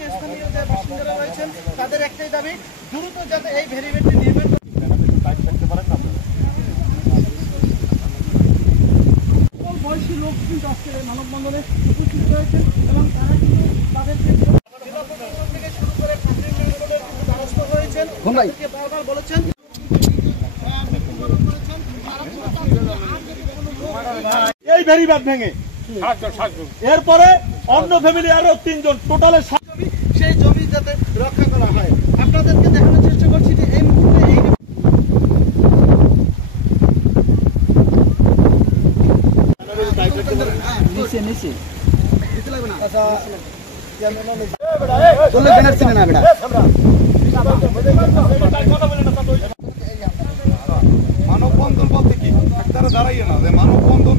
যে স্থানীয় যে বাসিন্দারা রয়েছেন তাদের একটাই দাবি, দ্রুত যাতে এই ভেরিয়েবলটি নির্মাণ বয়সী লোক কিন্তু আজকে মানববন্ধনে উপস্থিত রয়েছেন এবং তারা কিন্তু তাদেরকে থেকে শুরু করে দ্বারস্থ হয়েছেন, বারবার বলেছেন এই ভেরিবাদ ভেঙে এরপরে অন্য ফ্যামিলি আরো 3 জন টোটালে সেই জমি যাতে রক্ষা করা হয়। আপনাদেরকে দেখানোর চেষ্টা করছি যে এই মুহূর্তে এই মানববন্ধন বলতে কি ডাক্তারা দাঁড়াইয়ে না যে মানববন্ধন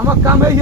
আমার কাম এই